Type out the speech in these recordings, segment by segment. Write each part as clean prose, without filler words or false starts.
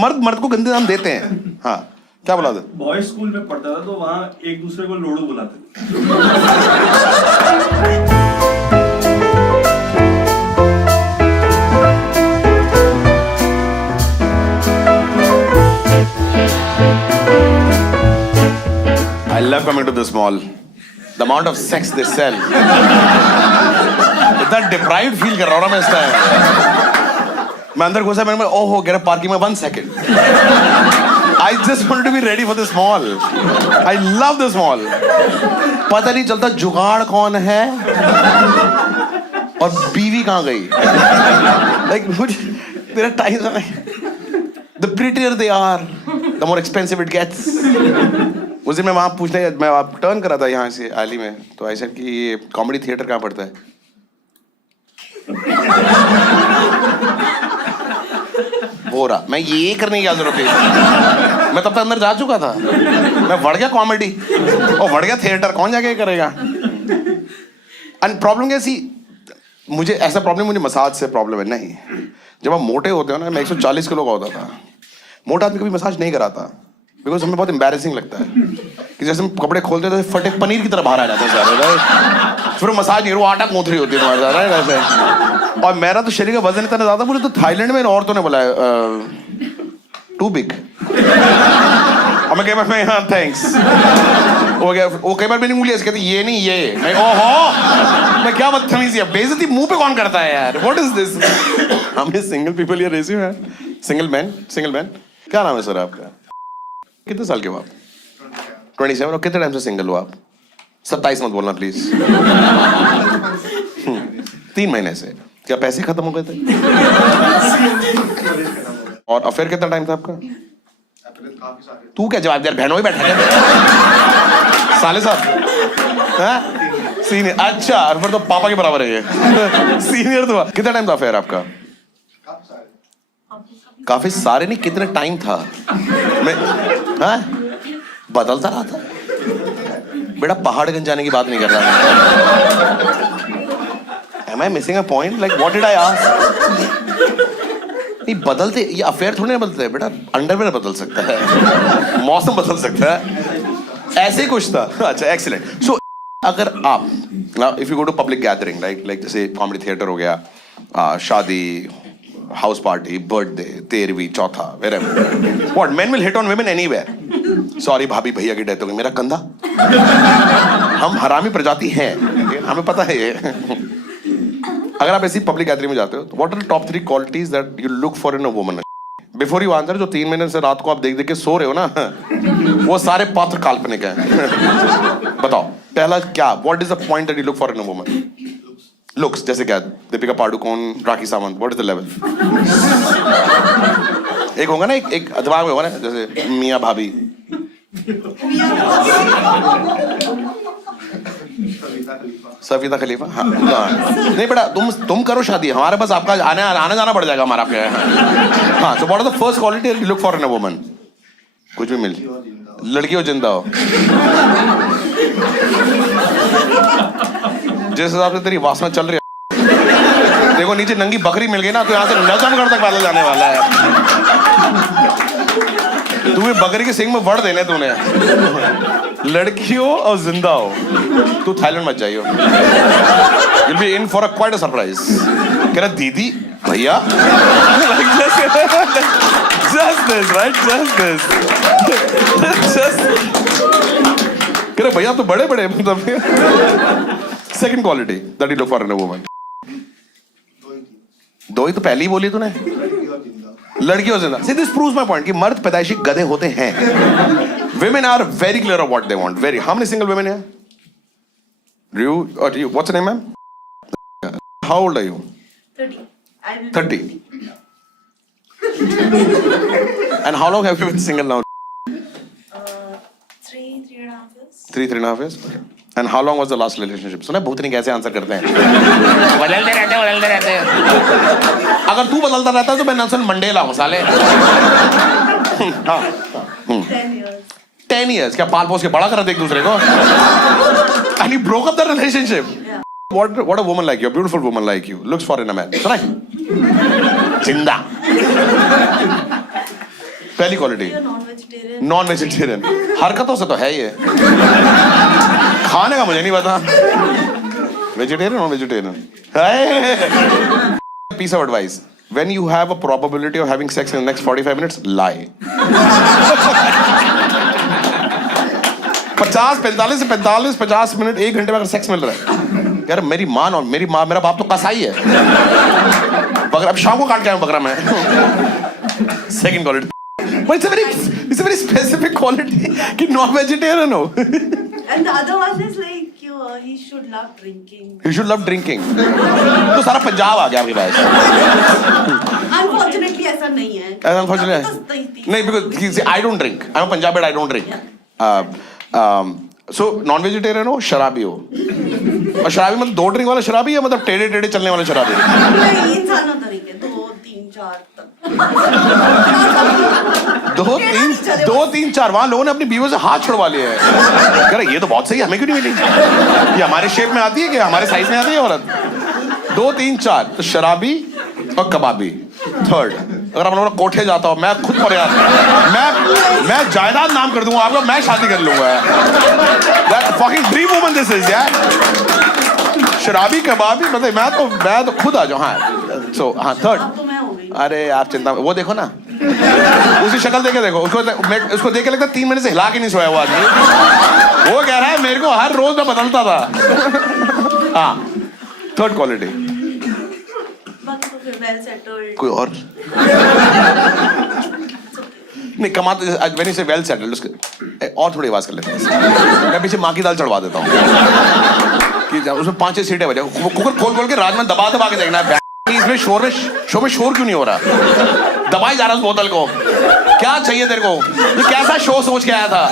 मर्द मर्द को गंदे नाम देते हैं। हाँ क्या बोला था? बॉयज स्कूल में पढ़ता था तो वहाँ एक दूसरे को लोड़ू बुलाते थे। I love coming to this mall. The amount of sex they sell. इतना deprived feel कर रहा हूँ ना मैं इस टाइम। मैं अंदर घुसा, मैंने ओहो गेट पार्किंग में 1 second. I just wanted to be ready for this mall. I love this mall. पता नहीं चलता जुगाड़ कौन है और बीवी कहाँ गई। Like तेरा time, the prettier they are, the more expensive it gets. उस दिन मैं वहाँ मैं टर्न करा था यहाँ से आली में, तो ऐसा कि ये कॉमेडी थिएटर कहाँ पड़ता है? वो रहा, मैं ये करने की क्या जरूरत थी? मैं तब तक अंदर जा चुका था। मैं बढ़ गया कॉमेडी और बढ़ गया थिएटर, कौन जाके करेगा? एंड प्रॉब्लम कैसी, मुझे ऐसा प्रॉब्लम, मुझे मसाज से प्रॉब्लम है नहीं। जब आप मोटे होते हो ना, मैं 140 किलो का होता था, मोटा आदमी कभी मसाज नहीं कराता, बिकॉज हमें बहुत एम्बैरेसिंग लगता है कि जैसे हम कपड़े खोलते हैं तो फटे पनीर की तरह बाहर आ जाते हैं सारे, फिर मसाज नहीं, वो आटा गूंथ रही होती है तुम्हारे साथ वैसे। और मेरा तो शरीर का वजन इतना ज्यादा, बोले तो थाईलैंड में औरतों ने बोला टू बिग, और मैं कई बार मैं हाँ थैंक्स हो गया। वो कई बार मैंने मूली ऐसे कहती ये नहीं ये, मैं ओहो मैं क्या बदतमीजी है, बेइज्जती मुंह पे कौन करता है यार, व्हाट इज दिस? हमें सिंगल पीपल हियर रेस यू है, सिंगल मैन। क्या नाम है सर आपका? कितने साल के हो आप? 27। और कितने टाइम से सिंगल हो आप? 27 मत बोलना प्लीज। 3 महीने से। क्या पैसे खत्म हो गए थे? और अफेयर कितना टाइम था आपका? तू क्या जवाब दे, बहनों ही बैठा है साले साहब, सीनियर। अच्छा, और फिर तो पापा के बराबर है ये। सीनियर तो कितना टाइम था अफेयर आपका? काफी सारे नहीं, कितने टाइम था? मैं बदलता रहा था बेटा, पहाड़गंज जाने की बात नहीं कर रहा मैं। Am I missing a point? Like what did I ask? नहीं बदलते, ये अफेयर थोड़ी ना बदलते हैं बेटा, अंडरवेयर बदल सकता है, मौसम बदल सकता है, ऐसे ही कुछ था। अच्छा एक्सीलेंट। सो अगर आप if you go to public gathering like जैसे कॉमेडी थिएटर हो गया, शादी, हाउस पार्टी, बर्थडे, 13वीं, चौथा, wherever. What men will hit on women anywhere. Sorry भाभी भैया की डेथ हो गई, मेरा कंधा। हम हरामी प्रजाति हैं, हमें पता है ये। अगर आप ऐसी पब्लिक गैदरिंग में जाते हो, तो what are top 3 qualities that you look for in a woman? Before you answer, जो 3 महीने से रात को आप देख देख के सो रहे हो ना, वो सारे पात्र काल्पनिक हैं। बताओ पहला क्या, what is the point that you look for in a woman? Looks जैसे क्या? Deepika Padukone, Rakhi Sawant, what is the level? एक होगा ना, एक दिमाग में होगा ना, जैसे मियाँ भाभी, सफीदा खलीफा। हाँ नहीं बेटा, तुम करो शादी, हमारे पास आपका आने जाना पड़ जाएगा हमारा आपके। हाँ, so what are the first quality you look for in a woman? कुछ भी मिल, लड़की हो जिंदा हो। जिस हिसाब से तेरी वासना चल रही है, देखो नीचे नंगी बकरी मिल गई ना, तो यहाँ से नौजवान तक पैदल जाने वाला है। तू भी बकरी के सिंग में वड़ देने तूने। लड़की हो और जिंदा हो, तू थाईलैंड मत जाइयो, you'll be in for quite a surprise। कह रहा दीदी भैया, just this right, just this, कह रहा भैया तो बड़े बड़े मतलब। Second quality that you look for in a woman? दो ही तो पहले ही बोली तूने, लड़की और जिंदा। See, this proves my point कि मर्द पैदाइशी गधे होते हैं। Women are very clear of what they want. Very. How many single women here? Do you? What's your name, ma'am? How old are you? 30. 30. And how long have you been single now? 3.5 years. 3.5 years. And how long was the last relationship? सुना भूतनी कैसे answer करते हैं? बदलते रहते हैं। अगर तू बदलता रहता तो मैं नेल्सन मंडेला हूँ साले। हाँ। 10 years. 10 years क्या पाल पोस के बड़ा कर दे एक दूसरे को? And you broke up the relationship. Yeah. What a woman like you, a beautiful woman like you, looks for in a man. सुना है? जिंदा। पहली quality You're non-vegetarian. Non vegetarian, हरकतों से तो है ये, खाने का मुझे नहीं पता। Vegetarian non vegetarian. Piece of advice: when you have a probability of having sex in the next 45 minutes, lie. 50 minute 1 घंटे में अगर सेक्स मिल रहा है, यार मेरी माँ मेरा बाप तो कसाई है, बकरा अब शाम को काट के आया हूं बकरा मैं। Second quality, but it's a very specific quality कि नॉन वेजिटेरियन हो। And the other one is like he should love drinking. You should love drinking. तो सारा पंजाब आ गया आपके पास। Unfortunately ऐसा नहीं है। Unfortunately नहीं, because I don't drink. I'm a Punjabi, but I don't drink. So non vegetarian हो, शराबी हो, और शराबी मतलब 2 ड्रिंक वाला शराबी या मतलब टेढ़े टेढ़े चलने वाला शराबी? नहीं, इंसानों तरीके 2, 3, 4 तक। 2, 3, 4 वहां लोगों ने अपनी बीवियों से हाथ छुड़वा लिए हैं। यार ये तो बहुत सही है, हमें क्यों नहीं मिली? ये हमारे शेप में आती है, कि हमारे साइज में आती है औरत? 2, 3, 4 तो शराबी और कबाबी। थर्ड, अगर आप लोग कोठे जाता हो, मैं खुद पर यार मैं जायदाद नाम कर दूंगा आपको, मैं शादी कर लूंगा। Fucking dream woman this is यार। शराबी कबाबी मतलब मैं तो खुद आ जाऊं। हाँ सो हाँ थर्ड। अब तो मैं हो गई। अरे आप चिंता, वो देखो ना, उसकी शक्ल देखे देखो, उसको देख के लगता 3 महीने से हिला के नहीं सोया हुआ आदमी। वो कह रहा है मेरे को हर रोज में बदलता था। हाँ थर्ड क्वालिटी। बाकी तो फिर वेल सेटल्ड। कोई और नहीं कमा तो व्हेन यू से वेल सेटल्ड, उसके और थोड़ी आवाज कर लेते हैं। मैं पीछे माँ की दाल चढ़वा देता हूँ कि उसमें 5-6 सीटें बजे कुकर खोल के राजमा दबा के देखना है। इसमें शो में शोर क्यों नहीं हो रहा? दबाई जा रहा उस बोतल को, क्या चाहिए तेरे को? तो कैसा शो सोच के आया था?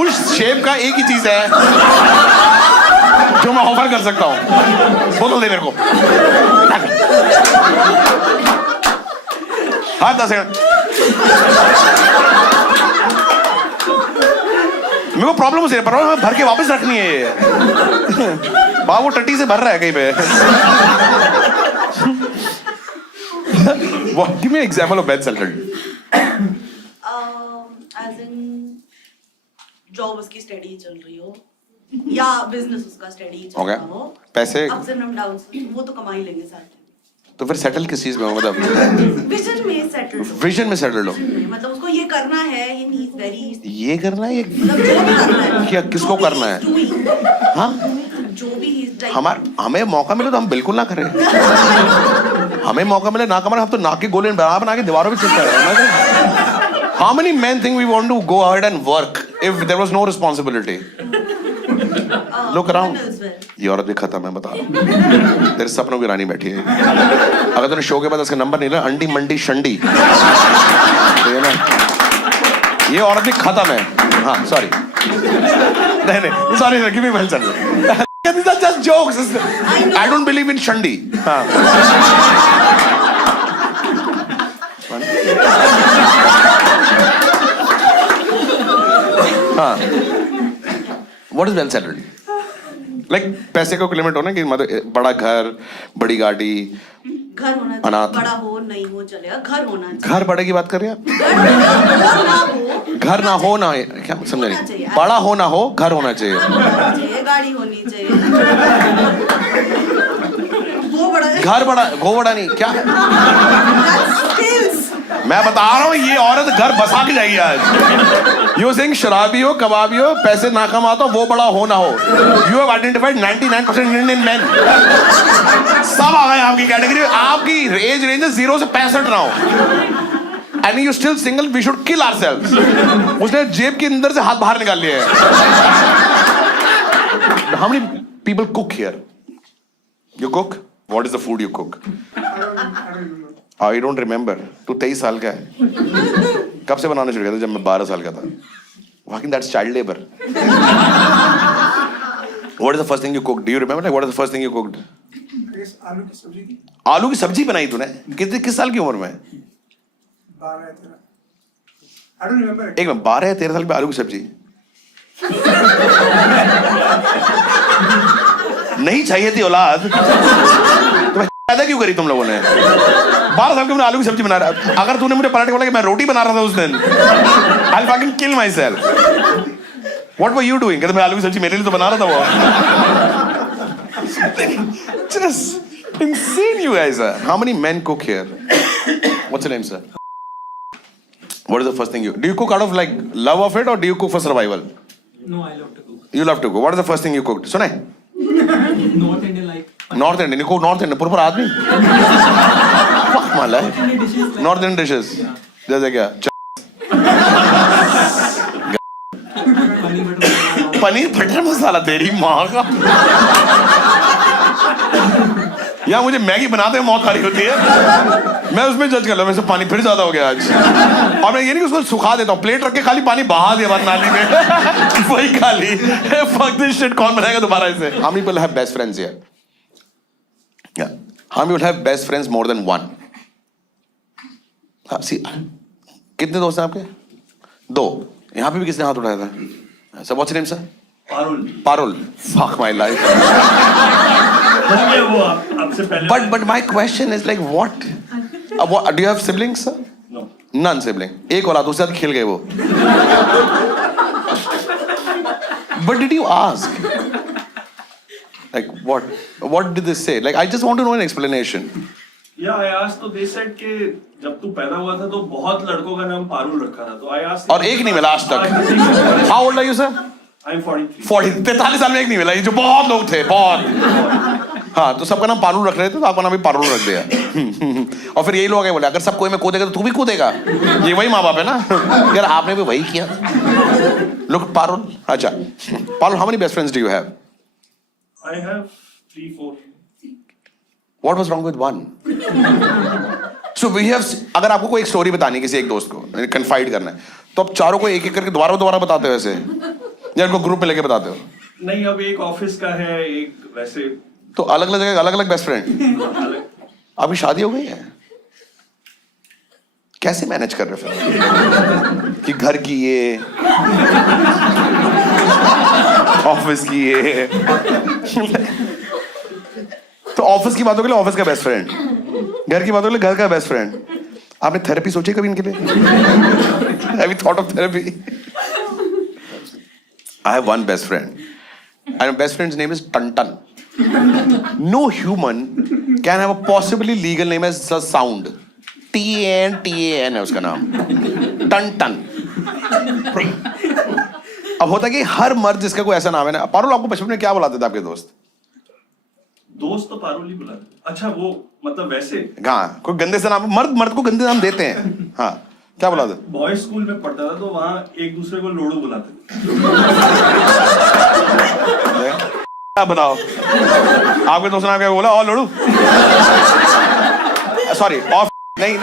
उस शेप का एक ही चीज है जो मैं ऑफर कर सकता हूं, बोतल दे मेरे को। हाँ 10 सेकंड। मेरे को प्रॉब्लम से भर के वापस रखनी है ये। बाबू टट्टी से भर रहा है कहीं पे। Give me an example of well settled. As in job उसकी स्टडी चल रही हो या बिजनेस उसका स्टडी चल रहा हो, पैसे अप्स एंड डाउन्स वो तो कमा ही लेंगे साथ। तो फिर सेटल किस चीज में हो? मतलब विजन में सेटल्ड हो। विजन में सेटल्ड हो, मतलब उसको ये करना है, ही इज वेरी, ये करना है, ये मतलब जो भी करना है, क्या किसको करना है? हाँ जो भी ही इज हमें मौका मिले तो हम बिल्कुल ना करें। हमें मौका मिले ना कमाए, हम तो नाक के गोले बना के दीवारों पे चिपका रहे हैं। How many men think we want to go ahead and work if there was no responsibility? Look around. ये औरत भी खत्म है, बता रहा हूँ। तेरे सपनों की रानी बैठी है। अगर तूने शो के बाद उसका नंबर नहीं लिया, अंडी मंडी शंडी, ना ये औरत भी खत्म है। हाँ सॉरी, नहीं sorry, give me well settled. These are just jokes. I don't believe in shandi. हाँ हाँ What is well settled? Like पैसे का कोई लिमिट हो ना, कि मतलब बड़ा घर, बड़ी गाड़ी, घर होना चाहिए, अनाथ। बड़ा हो नहीं हो चलेगा, घर होना चाहिए। घर बड़े की बात कर रहे हैं आप? घर ना हो क्या समझ होना रही? चाहिए। बड़ा हो ना हो, घर होना चाहिए। गाड़ी होनी चाहिए। वो बड़ा घर बड़ा, गो बड़ा नहीं क्या? skills। मैं बता रहा हूँ ये औरत घर बसा के जाएगी आज। यू सिंग शराबी हो, कबाबी हो, पैसे ना कमाता हो, वो बड़ा हो ना हो। You have identified 99% Indian man. सब आ गए आपकी कैटेगरी। आपकी एज रेंज है 0 से 65 ना हो, and you still single. We should kill ourselves. उसने जेब के अंदर से हाथ बाहर निकाल लिए हैं। How many people cook here? You cook? What is the food you cook? I don't remember. तू 23 साल का है, कब से बनाना शुरू किया था? जब मैं 12 साल का था। Fucking that's child labor. What is the first thing you cooked? Do you remember? Like, what is the first thing you cooked? आलू की सब्जी थी। आलू की सब्जी बनाई तूने? किस साल की उम्र में? 12-13। I don't remember. एक मिनट, 12 या 13 साल में आलू की सब्जी? नहीं चाहिए थी औलाद। तुम्हें पैदा क्यों करी तुम लोगों ने? 12 साल के मैंने आलू की सब्जी बना रहा। अगर तूने मुझे पलट के बोला कि मैं रोटी बना रहा था उस दिन, I'll fucking kill myself. What were you doing? कहते मैं आलू की सब्जी मेरे लिए तो बना रहा था वो। Just insane you guys are. How many men cook here? What's your name, sir? What is the first thing you do? You cook out of like love of it, or do you cook for survival? No, I love to cook. You love to cook. What is the first thing you cooked? सुने? North Indian like. North Indian. You cook North Indian. पूरा आदमी. Fuck my life. Indian dishes like. North Indian dishes. जैसे क्या? Paneer butter मसाला तेरी माँ का। या मुझे मैगी बनाते हैं मौत आ रही होती है, मैं उसमें जज कर लूँ, मैं पानी फिर ज्यादा हो गया आज। और मैं ये नहीं उसको सुखा देता हूँ, प्लेट रख के खाली पानी बहा दिया बात नाली में। वही खाली। Fuck this shit, कौन बनाएगा दोबारा इसे? How many people have best friends here? Yeah. How many people have best friends more than one? See, कितने दोस्त हैं आपके? 2। यहाँ पे भी किसने हाथ उठाया था? Sir, what's your name, sir? Parul. Parul. Fuck my life. वो आपसे पहले। But my question is like what? Do you have siblings, sir? No. None sibling. एक औलाद, उसके साथ खेल गए वो। But did you ask? Like what? What did they say? Like I just want to know an explanation. Yeah, I asked, तो they said कि जब तू पैदा हुआ था तो बहुत लड़कों का नाम पारुल रखा था, तो I asked। और एक नहीं मिला आज तक। How old are you, sir? I'm 43. 43 साल में एक नहीं मिला, ये जो बहुत लोग थे, बहुत। हाँ, तो सबका नाम पारुल रख रहे थे, तो आपका नाम भी पारुल रख दिया। और फिर यही लोग आगे बोले, अगर सब कोई में कूदेगा तो तू भी कूदेगा। ये वही माँ बाप है ना? यार आपने भी वही किया। Look, पारुल, अच्छा, Parul, how many best friends do you have? I have 3, 4. What was wrong with one? So we have, अगर आपको कोई एक स्टोरी बतानी है किसी एक दोस्त को, कन्फाइड करना है, तो आप चारों को एक एक करके दोबारा बताते हो ऐसे, या इनको ग्रुप में लेके बताते हो? नहीं, अब एक ऑफिस का है, एक वैसे। तो अलग अलग जगह अलग अलग बेस्ट फ्रेंड। अलग। आपकी शादी हो गई है? कैसे मैनेज कर रहे हो फिर? कि घर की ये, ऑफिस की ये। तो ऑफिस की बातों के लिए ऑफिस का बेस्ट फ्रेंड, घर की बातों के लिए घर का बेस्ट फ्रेंड। आपने थेरेपी सोची कभी इनके लिए? Have you thought of therapy? I have one best friend, and my best friend's name is Tantan. No human can have a possibly legal name as a sound. T-A-N है उसका नाम, Tantan. अब होता है कि हर मर्द जिसका कोई ऐसा नाम है ना। पारुल, आपको बचपन में क्या बुलाते थे आपके दोस्त? दोस्त तो पारुल ही बुलाते। अच्छा, वो मतलब वैसे। हाँ, कोई गंदे से नाम, मर्द को गंदे नाम देते हैं। हाँ, क्या बुलाते? बॉयज स्कूल में पढ़ता था तो वहाँ एक दूसरे को लोड़ू बुलाते थे। क्या बताओ, आपके दोस्त ने क्या बोला? और लोड़ू? सॉरी, ऑफ नहीं,